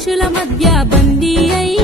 మనుషుల మధ్య బందీ అయి